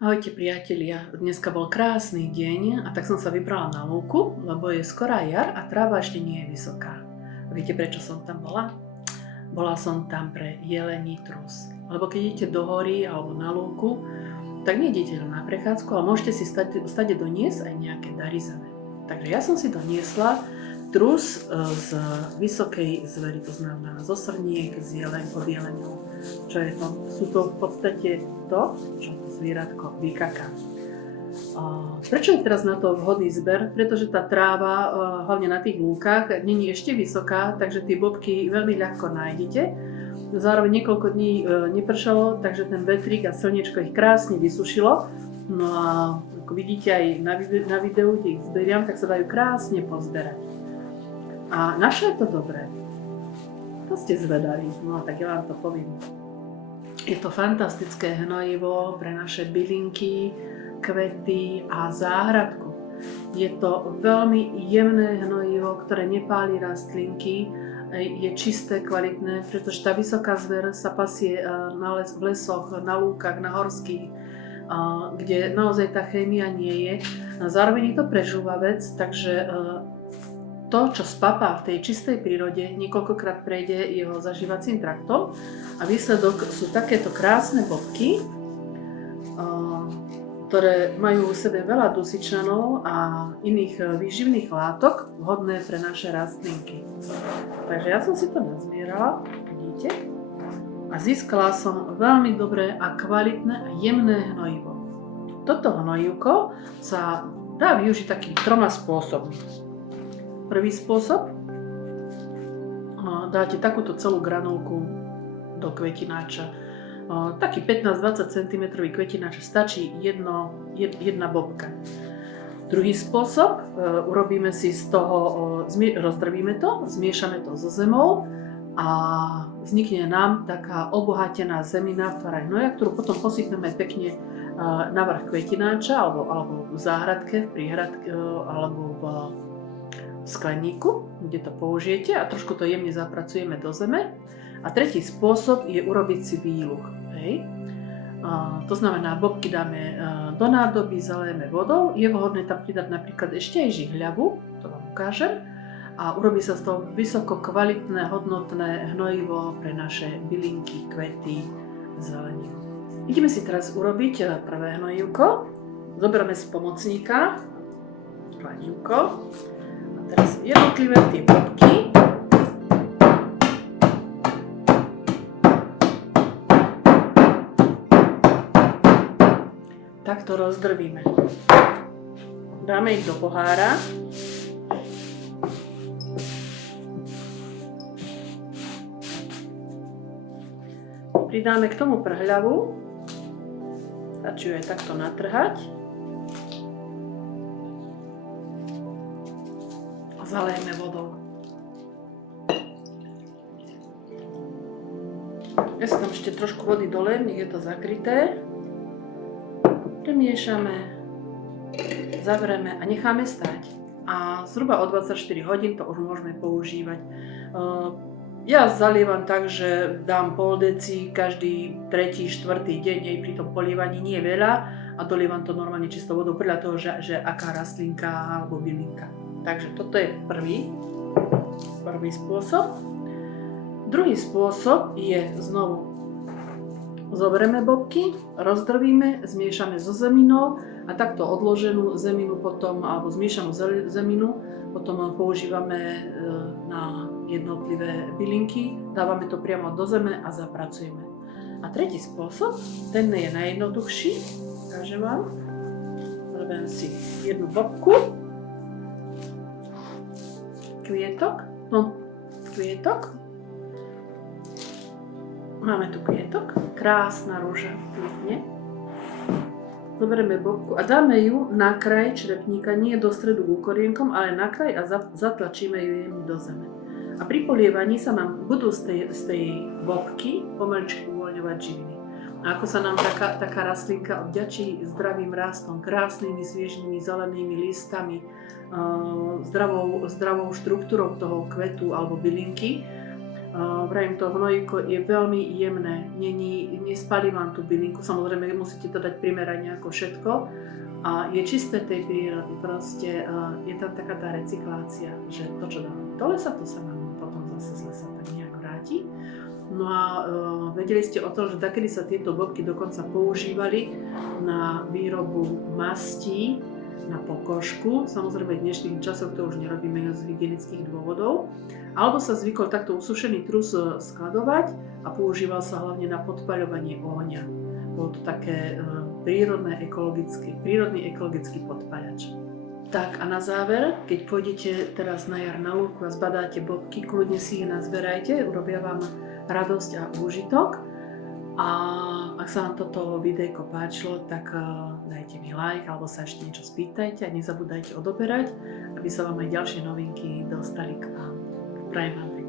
Ahojte priatelia, dneska bol krásny deň a tak som sa vybrala na lúku, lebo je skorá jar a tráva ešte nie je vysoká. A viete prečo som tam bola? Bola som tam pre jelení trus. Lebo keď idete do hory alebo na lúku, tak nejdete len na prechádzku, ale môžete si stade doniesť aj nejaké darizane. Takže ja som si doniesla trus z vysokej zveri, to znamená zo srniek, od jeleňov. Čo je to? Sú to v podstate to, čo to zvieratko vykaká. Prečo je teraz na to vhodný zber? Pretože tá tráva, hlavne na tých lúkach, není ešte vysoká, takže tie bobky veľmi ľahko nájdete. Zároveň niekoľko dní nepršalo, takže ten vetrík a slniečko ich krásne vysušilo. No a ako vidíte aj na videu, kde ich zberiam, tak sa dajú krásne pozberať. A na čo je to dobré? To ste zvedaví, no tak ja vám to poviem. Je to fantastické hnojivo pre naše bylinky, kvety a záhradku. Je to veľmi jemné hnojivo, ktoré nepáli rastlinky, je čisté, kvalitné, pretože tá vysoká zver sa pasie v lesoch, na lúkach, na horských, kde naozaj tá chémia nie je. Zároveň je to prežúvavec, takže to, čo spapá v tej čistej prírode, niekoľkokrát prejde jeho zažívacím traktom a výsledok sú takéto krásne bobky, ktoré majú v sebe veľa dusičnanov a iných výživných látok vhodné pre naše rastlinky. Takže ja som si to nazbierala, vidíte, a získala som veľmi dobré a kvalitné a jemné hnojivo. Toto hnojivko sa dá využiť takými 3 spôsobmi. Prvý spôsob, dáte takúto celú granulku do kvetináča. Taký 15-20 cm kvetináč, stačí jedna bobka. Druhý spôsob, urobíme si z toho, rozdrvíme to, zmiešame to so zemou a vznikne nám taká obohatená zemina, ktorá je hnoja, ktorú potom posypeme pekne na vrch kvetináča alebo v záhradke, v príhradke alebo v skleníku, kde to použijete a trošku to jemne zapracujeme do zeme. A tretí spôsob je urobiť si výluch. Hej. To znamená, bobky dáme do nádoby, zalejeme vodou. Je vhodné tam pridať napríklad ešte aj žihľavu, to vám ukážem. A urobí sa z toho vysoko kvalitné, hodnotné hnojivo pre naše bylinky, kvety, zeleninu. Ideme si teraz urobiť prvé hnojivko. Zoberieme si pomocníka, kladívko. Teraz jednotlivé tie bobky takto rozdrvíme. Dáme ich do pohára. Pridáme k tomu prhľavu. Stačí ju aj takto natrhať. Zalejeme vodou. Ja si tam ešte trošku vody dolejem, nech je to zakryté. Premiešame, zavrieme a necháme stať. A zhruba o 24 hodín to už môžeme používať. Ja zalievam tak, že dám pol deci každý 3., 4. deň, aj pri tom polievaní nie veľa a dolievam to normálne čistou vodou podľa toho, že aká rastlinka alebo bylinka. Takže toto je prvý spôsob. Druhý spôsob je znovu zoberieme bobky, rozdrvíme, zmiešame so zeminou a takto odloženú zeminu potom, alebo zmiešanú zeminu potom používame na jednotlivé bylinky, dávame to priamo do zeme a zapracujeme. A tretí spôsob, ten je najjednoduchší, ukážem vám. Robím si jednu bobku, kvietok. Máme tu kvietok, krásna rúža, pekne. Zoberieme bobku a dáme ju na kraj črepníka, nie do stredu k korienkom, ale na kraj a zatlačíme ju jemne do zeme. A pri polievaní sa nám budú z tej bobky pomaličky uvoľňovať živiny. A ako sa nám taká rastlinka odďačí zdravým rastom, krásnymi, sviežými, zelenými listami, zdravou štruktúrou toho kvetu alebo bylinky, Vrajím, to hnojíko je veľmi jemné, nespalí vám tú bylinku, samozrejme musíte to dať primerane ako všetko a je čisté tej prírody, proste je tam taká tá recyklácia, že to, čo dávame do lesa, to sa nám potom zase z lesa tak nejak vráti. No a vedeli ste o tom, že takedy sa tieto bobky dokonca používali na výrobu mastí, na pokožku. Samozrejme v dnešných časoch to už nerobíme z hygienických dôvodov. Alebo sa zvykol takto usušený trus skladovať a používal sa hlavne na podpaľovanie ohňa. Bolo to také prírodný ekologický podpaľač. Tak a na záver, keď pôjdete teraz na jar na lúku a zbadáte bobky, kľudne si ich nazberajte, urobia vám radosť a úžitok. A ak sa vám toto videjko páčilo, tak dajte mi like alebo sa ešte niečo spýtajte a nezabúdajte odoberať, aby sa vám aj ďalšie novinky dostali k vám. Prajem vám